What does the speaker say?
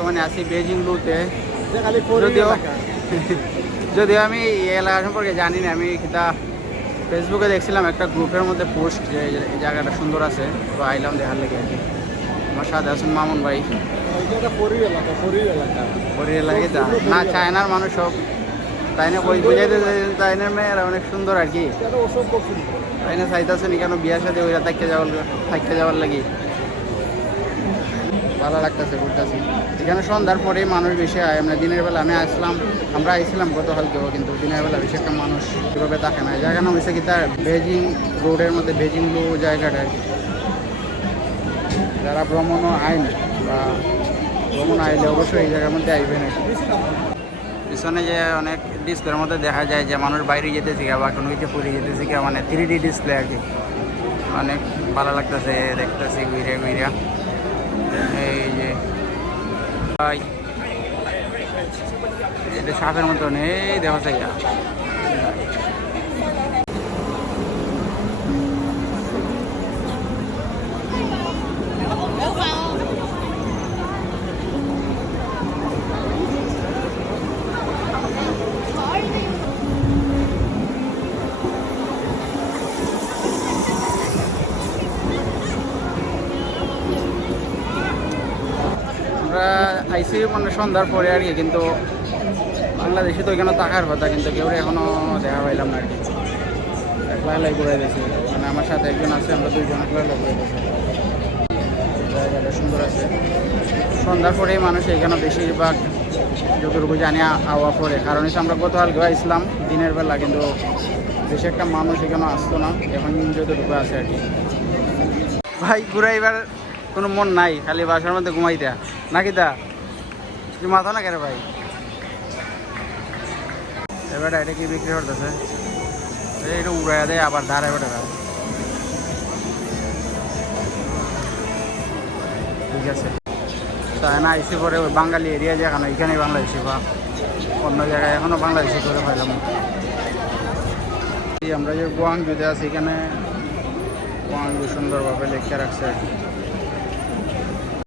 বর্তমানে আছি বেজিং লুতে। যদিও আমি এই এলাকা সম্পর্কে জানি না, আমি কিতা ফেসবুকে দেখছিলাম একটা গ্রুপের মধ্যে পোস্ট যে এই জায়গাটা সুন্দর আছে, তো আইলাম দেখার লেগে আর কি। আমার সাথে আছেন মামুন ভাই। পরি এলাকায় না চায়নার মানুষ সব তাই না বই বুঝাইতে চাইনার মেয়েরা অনেক সুন্দর আর কি, তাই না চাইতেছেন কেন বিয়ার সাথে ওইরা থাকতে যাওয়ার লাগি। ভালো লাগতেছে ঘুরতেছি এখানে। সন্ধ্যার পরেই মানুষ বেশি হয়, আমরা দিনের বেলা আমরা আইছিলাম গতকালকেও, কিন্তু দিনের বেলা বেশি একটা মানুষ কীভাবে থাকে না। এই জায়গা নাম হয়েছে কি তার বেজিং রোডের মধ্যে বেজিং ব্লু জায়গাটা আর কি। যারা ভ্রমণ আইন বা ভ্রমণ আইলে অবশ্যই এই জায়গার মধ্যে আইবেন আর কি। পিছনে যে অনেক ডিসপ্লের মধ্যে দেখা যায় যে মানুষ বাইরে যেতেছে বা কোনো কিছু পরে যেতেছে কি, মানে 3D ডিসপ্লে আর কি। অনেক ভালো লাগতেছে দেখতেছি ঘুরে ঘুরে। এই যে এটা সাপের মতন এই দেখা যায়। আমরা আইসি মানে সন্ধ্যার পরে আর কি, কিন্তু বাংলাদেশে তো এখানে থাকার কথা, কিন্তু কেউ এখনো দেখা পাইলাম না আর কি। একলা একলাই ঘুরে গেছি, মানে আমার সাথে একজন আছে, আমরা দুইজন একলা একলা ঘুরে গেছি। জায়গাটা সুন্দর আছে। সন্ধ্যার পরেই মানুষ এখানে বেশিরভাগ যতটুকু জানি আওয়া পরে, কারণ হচ্ছে আমরা গতকালকে আসলাম দিনের বেলা, কিন্তু বেশি একটা মানুষ এখানে আসতো না, এখন যতটুকু আছে আর কি। ভাই ঘুরাইবার কোনো মন নাই, খালি বাসার মধ্যে ঘুমাইতে নাকি তা মাথা না কেন ভাই? এবার এটা কি বিক্রি করতেছে? এটা উড়াইয়া দেয় আবার ধার এবার ঠিক আছে। তাই না আইসি পরে ওই বাঙালি এরিয়া যেখানে এখানেই বাংলাদেশি বা অন্য জায়গায় এখনও বাংলাদেশি করে পাইলাম। আমরা যে গুয়াংজুতে আছি, এখানে গুয়াংজু সুন্দরভাবে লেখা রাখছে আর কি।